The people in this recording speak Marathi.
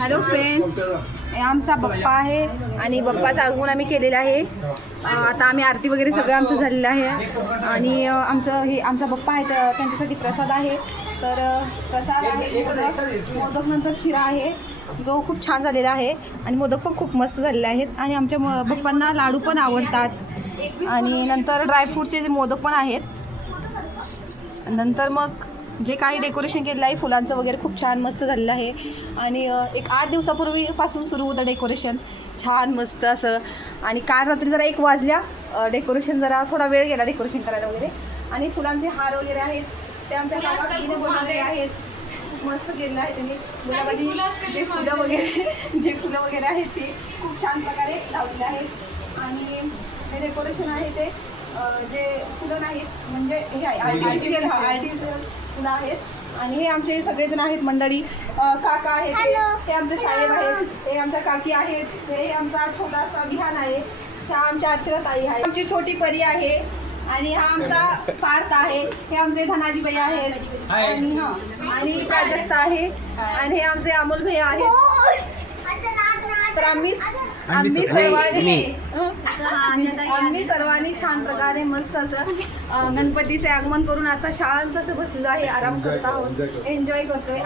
हॅलो फ्रेंड्स, आमचा बप्पा आहे आणि बप्पाचं आगमन आम्ही केलेलं आहे. आता आम्ही आरती वगैरे सगळं आमचं झालेलं आहे आणि आमचा बप्पा आहे तर त्यांच्यासाठी प्रसाद आहे. तर प्रसाद आहे मोदक नंतर शिरा आहे जो खूप छान झालेला आहे आणि मोदक पण खूप मस्त झालेले आहेत आणि आमच्या बप्पांना लाडू पण आवडतात आणि नंतर ड्रायफ्रूटचे जे मोदक पण आहेत. नंतर मग जे काही डेकोरेशन केलेलं आहे फुलांचं वगैरे खूप छान मस्त झालेलं आहे आणि एक 8 दिवसापूर्वीपासून सुरू होतं डेकोरेशन छान मस्त असं. आणि काल रात्री जरा 1 वाजल्या डेकोरेशन जरा थोडा वेळ गेला डेकोरेशन करायला वगैरे. आणि फुलांचे हार वगैरे आहेत ते आमच्या काकांनी बनवलेले आहेत. खूप मस्त केलेलं आहे त्यांनी गुलाबाची जे फुलं वगैरे आहेत ते खूप छान प्रकारे लावलेले आहेत. आणि हे डेकोरेशन आहे ते जे फुलं नाहीत म्हणजे हे आहे आर्टिफिशियल फुलं आहेत. आणि हे आमचे सगळेजण आहेत मंडळी. काका आहेत हे आमचे साहेब आहेत, हे आमच्या काकी आहेत, हे आमचा छोटासा विहान आहे, ह्या आमच्या अर्चना ताई आहे, आमची छोटी परी आहे आणि हा आमचा पार्थ आहे, हे आमचे धनाजीबाई आहेत आणि प्राजक्ता आहे आणि हे आमचे अमोल भैया आहेत. तर आम्ही सर्वांनी छान प्रकारे मस्त असं गणपतीचे आगमन करून आता शांत असं बसलेलो आहे, आराम करत आहोत, एन्जॉय करतोय.